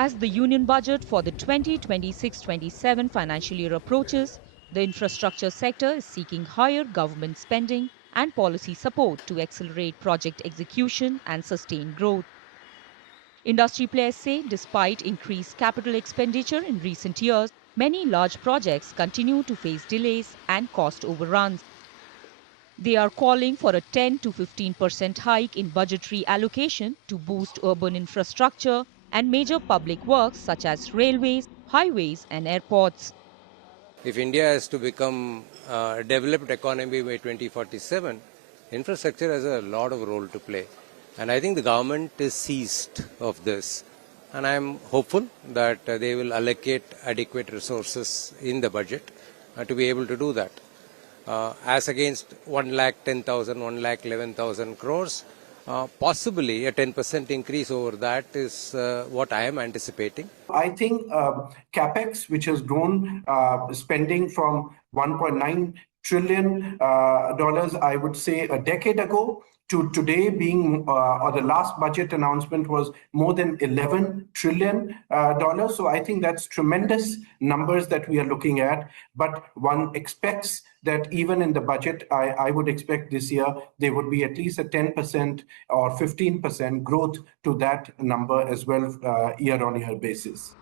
As the union budget for the 2026-27 financial year approaches, the infrastructure sector is seeking higher government spending and policy support to accelerate project execution and sustain growth. Industry players say despite increased capital expenditure in recent years, many large projects continue to face delays and cost overruns. They are calling for a 10 to 15% hike in budgetary allocation to boost urban infrastructure and major public works such as railways, highways and airports. If India is to become a developed economy by 2047, infrastructure has a lot of role to play. And I think the government is seized of this. And I'm hopeful that they will allocate adequate resources in the budget to be able to do that. As against 1,10,000, 1,11,000 crores, possibly a 10% increase over that is what I am anticipating. I think capex, which has grown spending from $1.9 trillion, I would say a decade ago, to today being, or the last budget announcement was more than $11 trillion. So I think that's tremendous numbers that we are looking at. But one expects that even in the budget, I would expect this year, there would be at least a 10% or 15% growth to that number as well, year-on-year basis.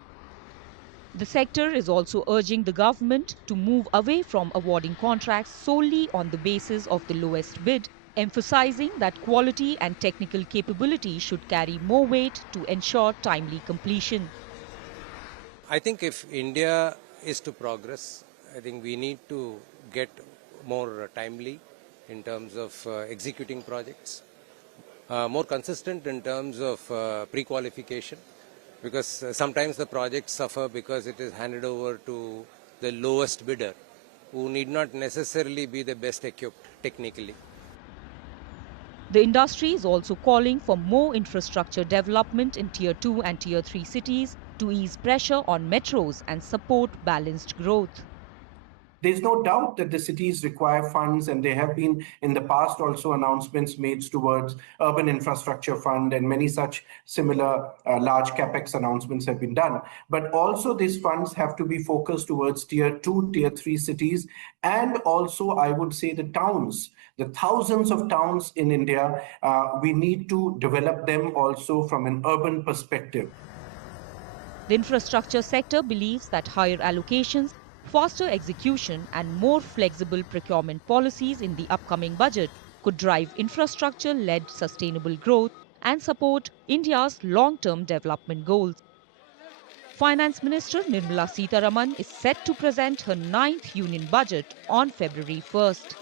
The sector is also urging the government to move away from awarding contracts solely on the basis of the lowest bid, emphasizing that quality and technical capability should carry more weight to ensure timely completion. I think if India is to progress, I think we need to get more timely in terms of executing projects, more consistent in terms of pre-qualification, because sometimes the projects suffer because it is handed over to the lowest bidder, who need not necessarily be the best equipped technically. The industry is also calling for more infrastructure development in Tier 2 and Tier 3 cities to ease pressure on metros and support balanced growth. There's no doubt that the cities require funds, and there have been in the past also announcements made towards Urban Infrastructure Fund, and many such similar large capex announcements have been done. But also these funds have to be focused towards Tier 2, Tier 3 cities, and also I would say the towns. The thousands of towns in India, we need to develop them also from an urban perspective. The infrastructure sector believes that higher allocations, faster execution and more flexible procurement policies in the upcoming budget could drive infrastructure-led sustainable growth and support India's long-term development goals. Finance Minister Nirmala Sitharaman is set to present her 9th union budget on February 1st.